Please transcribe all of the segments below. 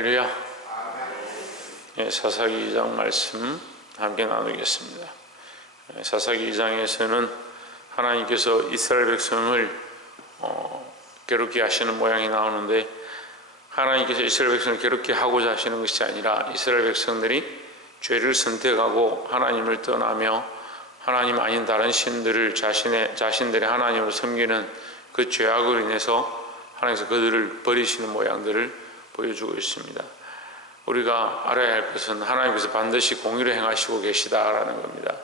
할렐루야. 사사기 2장 말씀 함께 나누겠습니다. 사사기 2장에서는 하나님께서 이스라엘 백성을 괴롭게 하시는 모양이 나오는데, 하나님께서 이스라엘 백성을 괴롭게 하고자 하시는 것이 아니라 이스라엘 백성들이 죄를 선택하고 하나님을 떠나며 하나님 아닌 다른 신들을 자신들의 하나님으로 섬기는 그 죄악으로 인해서 하나님께서 그들을 버리시는 모양들을 보여주고 있습니다. 우리가 알아야 할 것은 하나님께서 반드시 공의를 행하시고 계시다라는 겁니다.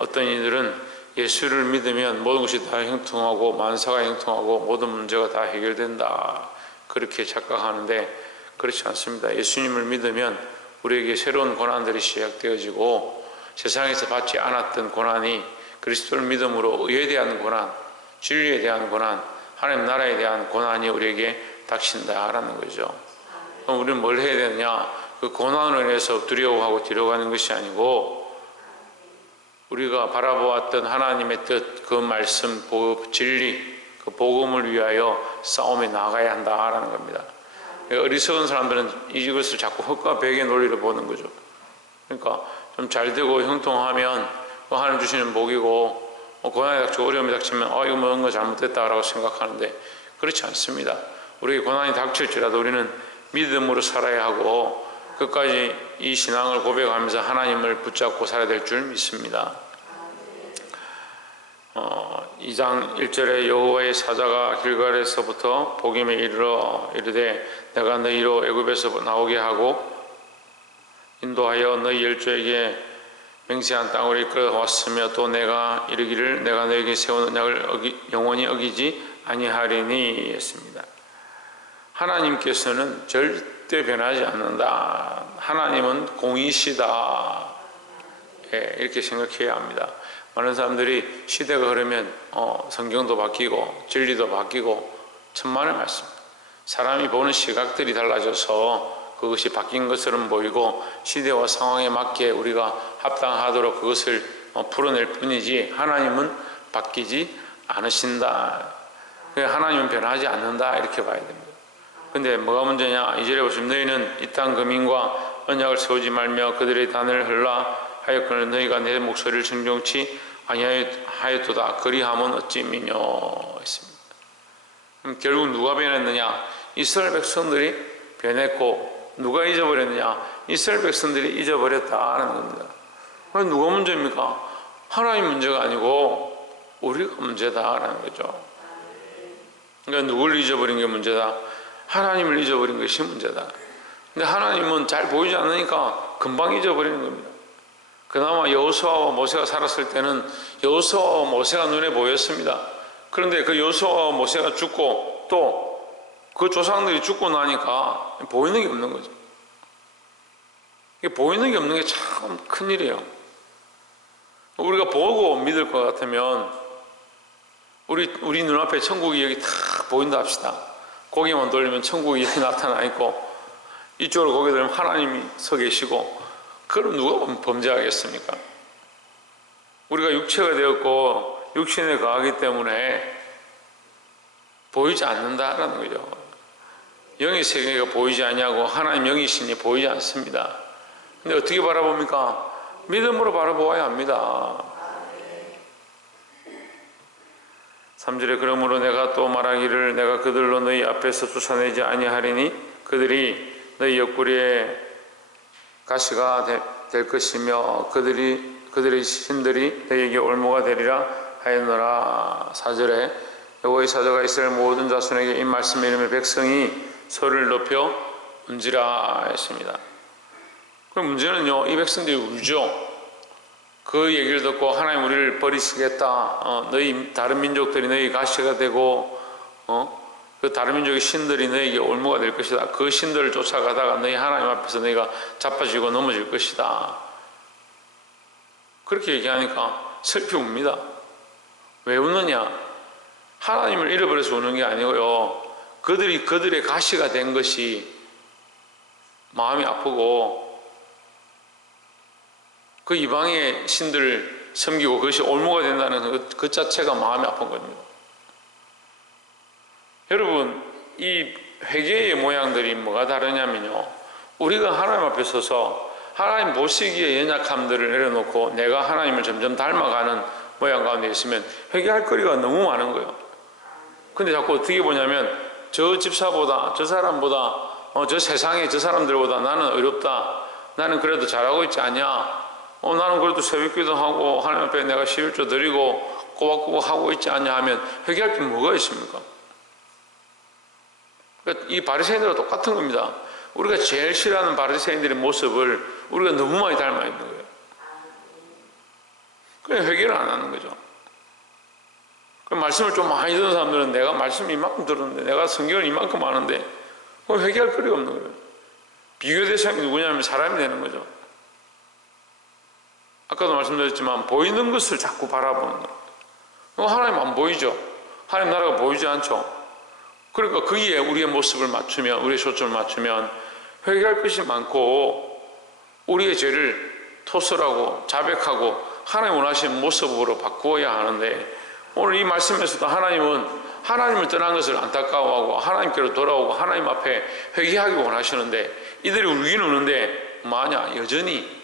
어떤 이들은 예수를 믿으면 모든 것이 다 형통하고 만사가 형통하고 모든 문제가 다 해결된다, 그렇게 착각하는데 그렇지 않습니다. 예수님을 믿으면 우리에게 새로운 고난들이 시작되어지고, 세상에서 받지 않았던 고난이 그리스도를 믿음으로 의에 대한 고난, 진리에 대한 고난, 하나님 나라에 대한 고난이 우리에게 닥친다라는 거죠. 그럼 우리는 뭘 해야 되느냐? 그 고난으로 인해서 두려워하고 뒤로가는 것이 아니고, 우리가 바라보았던 하나님의 뜻, 그 말씀, 그 진리, 그 복음을 위하여 싸움에 나가야 한다라는 겁니다. 어리석은 사람들은 이것을 자꾸 흙과 벽의 논리로 보는 거죠. 그러니까 좀 잘 되고 형통하면 하나님 주시는 복이고, 고난이 닥치고 어려움이 닥치면 이거 뭔가 잘못됐다라고 생각하는데, 그렇지 않습니다. 우리에게 고난이 닥칠지라도 우리는 믿음으로 살아야 하고 끝까지 이 신앙을 고백하면서 하나님을 붙잡고 살아야 될 줄 믿습니다. 2장 1절에 여호와의 사자가 길갈에서부터 보김에 이르러 이르되 내가 너희로 애굽에서 나오게 하고 인도하여 너희 열조에게 맹세한 땅으로 이끌어왔으며, 또 내가 이르기를 내가 너에게 세운 언약을 영원히 어기지 아니하리니 했습니다. 하나님께서는 절대 변하지 않는다. 하나님은 공이시다. 이렇게 생각해야 합니다. 많은 사람들이 시대가 흐르면 성경도 바뀌고 진리도 바뀌고 천만의 말씀, 사람이 보는 시각들이 달라져서 그것이 바뀐 것처럼 보이고 시대와 상황에 맞게 우리가 합당하도록 그것을 풀어낼 뿐이지, 하나님은 바뀌지 않으신다. 하나님은 변하지 않는다, 이렇게 봐야 됩니다. 근데 뭐가 문제냐? 2절에 보시면 너희는 이 땅 거민과 언약을 세우지 말며 그들의 단을 헐라 하였거늘 너희가 내 목소리를 정정치 아니하였도다. 그리하면 어찌미뇨 했습니다. 그럼 결국 누가 변했느냐? 이스라엘 백성들이 변했고, 누가 잊어버렸느냐? 이스라엘 백성들이 잊어버렸다는 겁니다. 그럼 누가 문제입니까? 하나님 문제가 아니고 우리가 문제다라는 거죠. 그러니까 누굴 잊어버린 게 문제다? 하나님을 잊어버린 것이 문제다. 근데 하나님은 잘 보이지 않으니까 금방 잊어버리는 겁니다. 그나마 여호수아와 모세가 살았을 때는 여호수아와 모세가 눈에 보였습니다. 그런데 그 여호수아와 모세가 죽고 또 그 조상들이 죽고 나니까 보이는 게 없는 거죠. 보이는 게 없는 게 참 큰일이에요. 우리가 보고 믿을 것 같으면 우리 눈앞에 천국이 여기 딱 보인다 합시다. 고개만 돌리면 천국이 여기 나타나 있고, 이쪽으로 고개 들면 하나님이 서 계시고, 그럼 누가 범죄하겠습니까? 우리가 육체가 되었고 육신에 거하기 때문에 보이지 않는다라는 거죠. 영의 세계가 보이지 않냐고, 하나님 영이시니 보이지 않습니다. 근데 어떻게 바라봅니까? 믿음으로 바라보아야 합니다. 3절에 그러므로 내가 또 말하기를 내가 그들로 너희 앞에서 쫓아내지 아니하리니 그들이 너희 옆구리에 가시가 될 것이며 그들의 신들이 너희에게 올무가 되리라 하였노라. 4절에 여호와의 사자가 이스라엘 모든 자손에게 이 말씀을 이르며 백성이 소리를 높여 운지라 했습니다. 그럼 문제는요, 이 백성들이 울죠. 그 얘기를 듣고 하나님 우리를 버리시겠다, 너희 다른 민족들이 너희 가시가 되고 그 다른 민족의 신들이 너희에게 올무가 될 것이다. 그 신들을 쫓아가다가 너희 하나님 앞에서 너희가 자빠지고 넘어질 것이다. 그렇게 얘기하니까 슬피 웁니다. 왜 우느냐? 하나님을 잃어버려서 우는 게 아니고요, 그들의 가시가 된 것이 마음이 아프고 그 이방의 신들을 섬기고 그것이 올무가 된다는 그 자체가 마음이 아픈 겁니다. 여러분, 이 회개의 모양들이 뭐가 다르냐면요, 우리가 하나님 앞에 서서 하나님 보시기에 연약함들을 내려놓고 내가 하나님을 점점 닮아가는 모양 가운데 있으면 회개할 거리가 너무 많은 거예요. 근데 자꾸 어떻게 보냐면 저 집사보다, 저 사람보다, 저 세상에 저 사람들보다 나는 어렵다, 나는 그래도 잘하고 있지 않냐, 나는 그래도 새벽기도 하고 하나님 앞에 내가 11조 드리고 꼬박꼬박 하고 있지 않냐 하면 회개할 게 뭐가 있습니까? 그러니까 이 바리새인들과 똑같은 겁니다. 우리가 제일 싫어하는 바리새인들의 모습을 우리가 너무 많이 닮아 있는 거예요. 그냥 회개를 안 하는 거죠. 그 말씀을 좀 많이 듣는 사람들은 내가 말씀 이만큼 들었는데, 내가 성경을 이만큼 아는데 회개할 거리가 없는 거예요. 비교 대상이 누구냐면 사람이 되는 거죠. 아까도 말씀드렸지만 보이는 것을 자꾸 바라보는 거예요. 하나님 안 보이죠. 하나님 나라가 보이지 않죠. 그러니까 거기에 우리의 모습을 맞추면, 우리의 초점을 맞추면 회개할 것이 많고 우리의 죄를 토설하고 자백하고 하나님 원하시는 모습으로 바꾸어야 하는데, 오늘 이 말씀에서도 하나님은 하나님을 떠난 것을 안타까워하고 하나님께로 돌아오고 하나님 앞에 회개하기 원하시는데, 이들이 울긴 우는데 뭐하냐, 여전히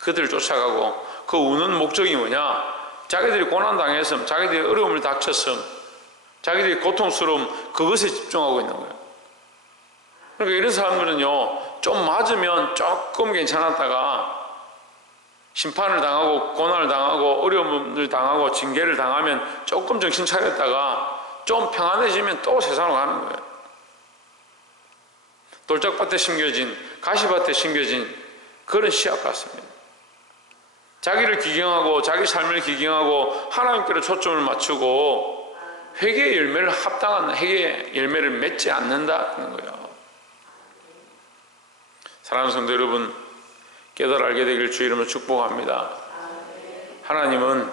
그들을 쫓아가고, 그 우는 목적이 뭐냐, 자기들이 고난당했음, 자기들이 어려움을 닥쳤음, 자기들이 고통스러움, 그것에 집중하고 있는 거예요. 그러니까 이런 사람들은요, 좀 맞으면 조금 괜찮았다가 심판을 당하고 고난을 당하고 어려움을 당하고 징계를 당하면 조금 정신 차렸다가 좀 평안해지면 또 세상으로 가는 거예요. 돌짝밭에 심겨진, 가시밭에 심겨진 그런 씨앗 같습니다. 자기를 기경하고 자기 삶을 기경하고 하나님께로 초점을 맞추고 회개의 열매를, 합당한 회개의 열매를 맺지 않는다는 거예요. 사랑하는 성도 여러분, 깨달아 알게 되길 주 이름으로 축복합니다. 하나님은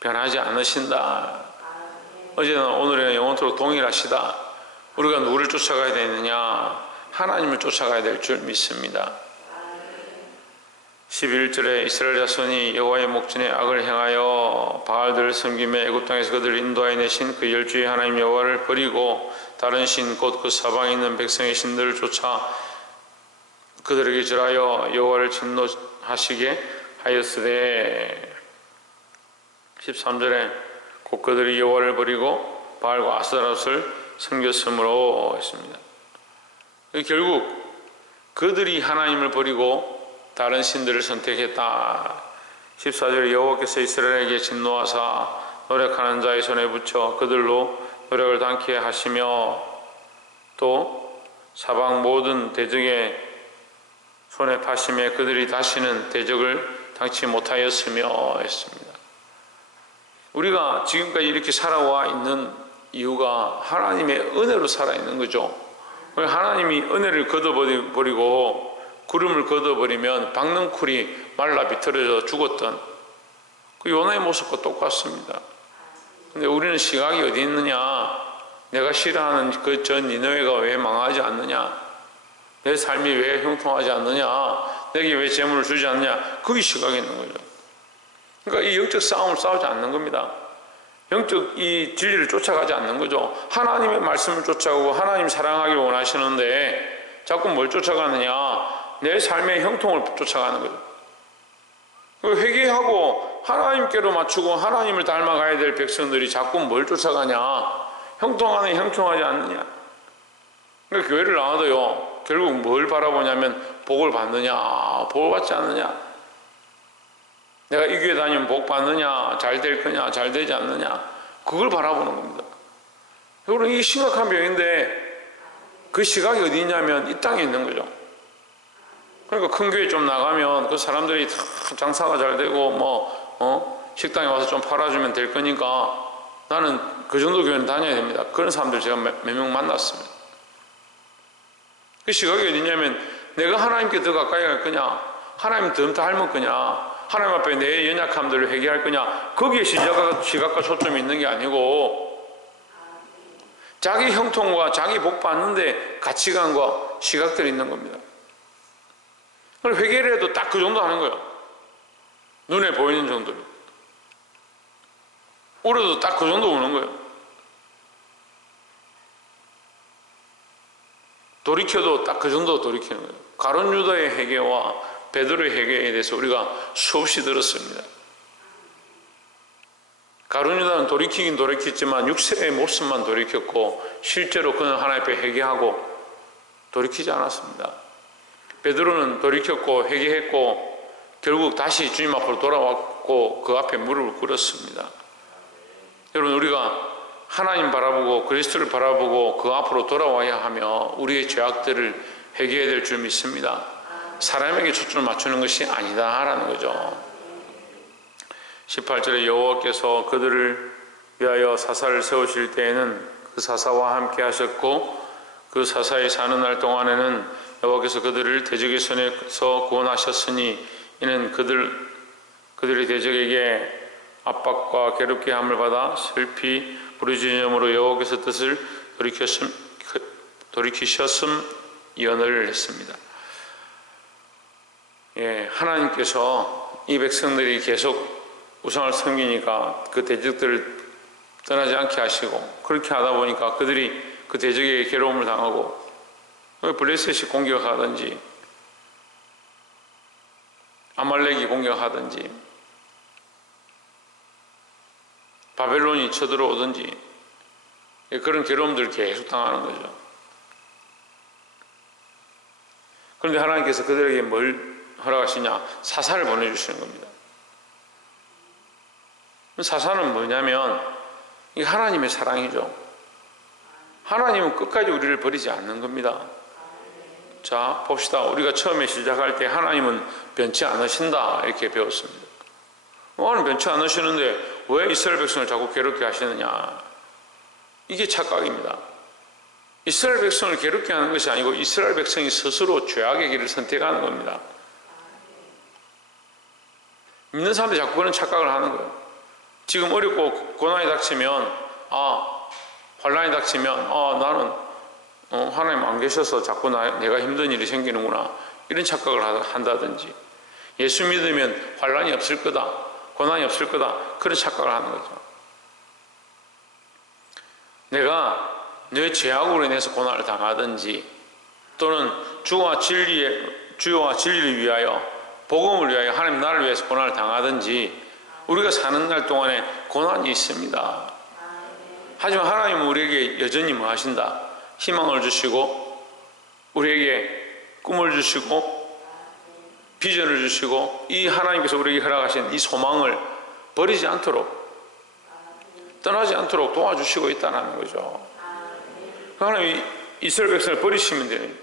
변하지 않으신다. 어제나 오늘이나 영원토록 동일하시다. 우리가 누구를 쫓아가야 되느냐? 하나님을 쫓아가야 될 줄 믿습니다. 11절에 이스라엘 자손이 여호와의 목전에 악을 행하여 바알들을 섬기며 애굽 땅에서 그들을 인도하여 내신 그 열주의 하나님 여호와를 버리고 다른 신 곧 그 사방에 있는 백성의 신들을 쫓아 그들에게 절하여 여호와를 진노하시게 하였으되, 13절에 곧 그들이 여호와를 버리고 바알과 아스타롯을 섬겼으므로 했습니다. 결국 그들이 하나님을 버리고 다른 신들을 선택했다. 14절에 여호와께서 이스라엘에게 진노하사 노력하는 자의 손에 붙여 그들로 노력을 당케 하시며, 또 사방 모든 대적의 손에 파심에 그들이 다시는 대적을 당치 못하였으며 했습니다. 우리가 지금까지 이렇게 살아와 있는 이유가 하나님의 은혜로 살아있는 거죠. 하나님이 은혜를 걷어버리고 구름을 걷어버리면 박능쿨이 말라 비틀어져 죽었던 그 요나의 모습과 똑같습니다. 근데 우리는 시각이 어디 있느냐? 내가 싫어하는 그 전 니느웨가 왜 망하지 않느냐? 내 삶이 왜 형통하지 않느냐? 내게 왜 재물을 주지 않느냐? 거기 시각이 있는 거죠. 그러니까 이 영적 싸움을 싸우지 않는 겁니다. 영적 이 진리를 쫓아가지 않는 거죠. 하나님의 말씀을 쫓아가고 하나님 사랑하기를 원하시는데 자꾸 뭘 쫓아가느냐? 내 삶의 형통을 쫓아가는 거죠. 회개하고 하나님께로 맞추고 하나님을 닮아가야 될 백성들이 자꾸 뭘 쫓아가냐? 형통하느냐 형통하지 않느냐? 그러니까 교회를 나와도요, 결국 뭘 바라보냐면 복을 받느냐 복을 받지 않느냐, 내가 이 교회 다니면 복 받느냐, 잘 될 거냐 잘 되지 않느냐, 그걸 바라보는 겁니다. 여러분, 이게 심각한 병인데 그 시각이 어디 있냐면 이 땅에 있는 거죠. 그러니까 큰 교회 좀 나가면 그 사람들이 다 장사가 잘 되고 식당에 와서 좀 팔아주면 될 거니까 나는 그 정도 교회는 다녀야 됩니다. 그런 사람들 제가 몇 명 만났습니다. 그 시각이 어디 있냐면 내가 하나님께 더 가까이 갈 거냐, 하나님 더 닮을 거냐, 하나님 앞에 내 연약함들을 회개할 거냐, 거기에 시각과 초점이 있는 게 아니고 자기 형통과 자기 복 받는데 가치관과 시각들이 있는 겁니다. 회개를 해도 딱 그 정도 하는 거예요. 눈에 보이는 정도로. 울어도 딱 그 정도 우는 거예요. 돌이켜도 딱 그 정도 돌이키는 거예요. 가룟 유다의 회개와 베드로의 회개에 대해서 우리가 수없이 들었습니다. 가룟 유다는 돌이키긴 돌이켰지만 육체의 모습만 돌이켰고 실제로 그는 하나님 앞에 회개하고 돌이키지 않았습니다. 베드로는 돌이켰고 회개했고 결국 다시 주님 앞으로 돌아왔고 그 앞에 무릎을 꿇었습니다. 여러분, 우리가 하나님 바라보고 그리스도를 바라보고 그 앞으로 돌아와야 하며 우리의 죄악들을 회개해야 될 줄 믿습니다. 사람에게 초점을 맞추는 것이 아니다라는 거죠. 18절에 여호와께서 그들을 위하여 사사를 세우실 때에는 그 사사와 함께 하셨고 그 사사에 사는 날 동안에는 여호와께서 그들을 대적의 손에서 구원하셨으니 이는 그들의 대적에게 압박과 괴롭게 함을 받아 슬피 부르짖음으로 여호와께서 뜻을 돌이키셨음이언을 했습니다. 하나님께서 이 백성들이 계속 우상을 섬기니까 그 대적들을 떠나지 않게 하시고 그렇게 하다 보니까 그들이 그 대적에게 괴로움을 당하고 블레셋이 공격하든지 아말렉이 공격하든지 바벨론이 쳐들어오든지 그런 괴로움들을 계속 당하는 거죠. 그런데 하나님께서 그들에게 뭘 허락하시냐? 사사를 보내주시는 겁니다. 사사는 뭐냐면 이게 하나님의 사랑이죠. 하나님은 끝까지 우리를 버리지 않는 겁니다. 자, 봅시다. 우리가 처음에 시작할 때 하나님은 변치 않으신다 이렇게 배웠습니다. 하나님 변치 않으시는데 왜 이스라엘 백성을 자꾸 괴롭게 하시느냐? 이게 착각입니다. 이스라엘 백성을 괴롭게 하는 것이 아니고 이스라엘 백성이 스스로 죄악의 길을 선택하는 겁니다. 믿는 사람들이 자꾸 그런 착각을 하는 거예요. 지금 어렵고 고난이 닥치면 환난이 닥치면 나는 하나님 안 계셔서 자꾸 내가 힘든 일이 생기는구나 이런 착각을 한다든지 예수 믿으면 환난이 없을 거다 고난이 없을 거다 그런 착각을 하는 거죠. 내가 내 죄악으로 인해서 고난을 당하든지 또는 주와 진리를 위하여 복음을 위하여 하나님 나를 위해서 고난을 당하든지 우리가 사는 날 동안에 고난이 있습니다. 하지만 하나님은 우리에게 여전히 뭐 하신다? 희망을 주시고 우리에게 꿈을 주시고 비전을 주시고 이 하나님께서 우리에게 허락하신 이 소망을 버리지 않도록 떠나지 않도록 도와주시고 있다는 거죠. 하나님이 이스라엘 백성을 버리시면 되는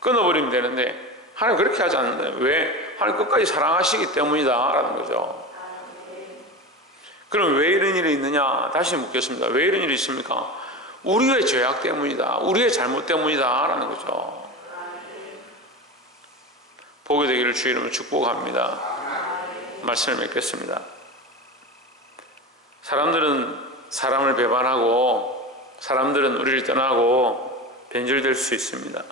끊어버리면 되는데 하나님 그렇게 하지 않는데 왜? 하나님 끝까지 사랑하시기 때문이다 라는 거죠. 그럼 왜 이런 일이 있느냐? 다시 묻겠습니다. 왜 이런 일이 있습니까? 우리의 죄악 때문이다. 우리의 잘못 때문이다 라는 거죠. 복이 되기를 주의 이름으로 축복합니다. 말씀을 맺겠습니다. 사람들은 사람을 배반하고 사람들은 우리를 떠나고 변질될 수 있습니다.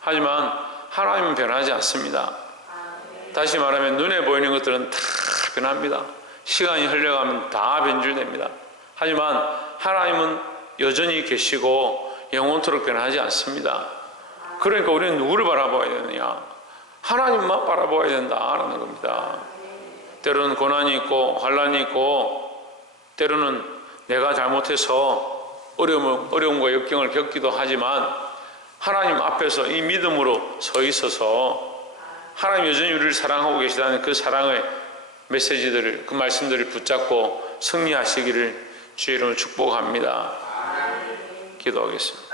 하지만 하나님은 변하지 않습니다. 다시 말하면 눈에 보이는 것들은 다 변합니다. 시간이 흘러가면 다 변질됩니다. 하지만 하나님은 여전히 계시고 영원토록 변하지 않습니다. 그러니까 우리는 누구를 바라봐야 되느냐? 하나님만 바라봐야 된다라는 겁니다. 때로는 고난이 있고 환난이 있고 때로는 내가 잘못해서 어려움과 역경을 겪기도 하지만 하나님 앞에서 이 믿음으로 서 있어서 하나님 여전히 우리를 사랑하고 계시다는 그 사랑의 메시지들을 그 말씀들을 붙잡고 승리하시기를 주의 이름으로 축복합니다. 기도하겠습니다.